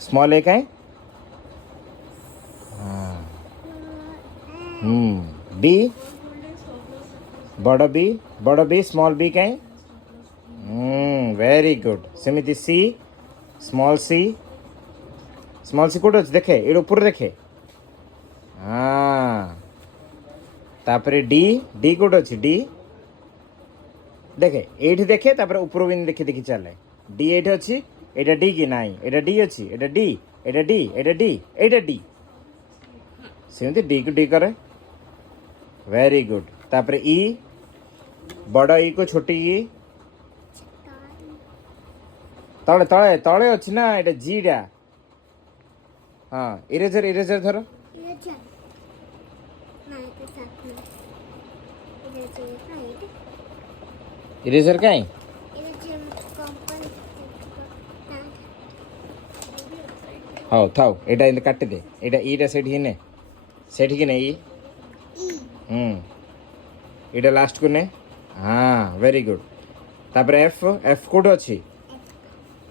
small ए कहीं B बड़ B small B कहीं very good सेमिति C small C code अच्छे देखे ये ऊपर देखे हाँ तापरे डी डी कोड अच्छी डी देखे एठी देखे तापरे ऊपर भी देखी देखी चले डी एठी अच्छी एटा डी की नाई एटा डी अच्छी एटा डी एटा डी एटा डी एटा डी सेमती डी को डी करे वेरी गुड तापरे ई बड़ा ई को छोटी ई तले तले तले अच्छी ना एटा जी डा हाँ इरेजर इरेजर धरो इरेजर कहीं हाँ थाओ एटा इन काट दे एटा ईटा सेठ ही ने सेठ की ने ई एटा लास्ट को ने हाँ वेरी गुड तापर एफ एफ कोड अच्छी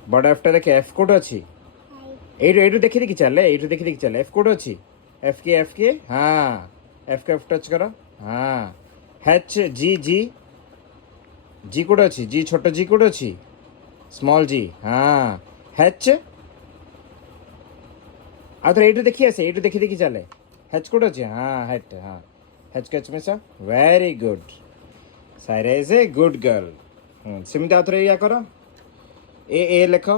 बड़ा एफ टा देखे एफ कोड अच्छी एटू एटू देखी देखी चले एटू देखी देखी चले एफ कोड अच्छी एफ के हाँ एफ टच करो हाँ एच जी जी जी कोड अच्छी जी छोटा जी कोड अच्छी स्मॉल जी हाँ एच आ तो एटू देखी आसे एटू देखी देखी चले एच कोड अच्छी हाँ हेट हाँ एच के एच में सा very good Saira is a good girl सिमित आ थोड़ा या करो ए लिखो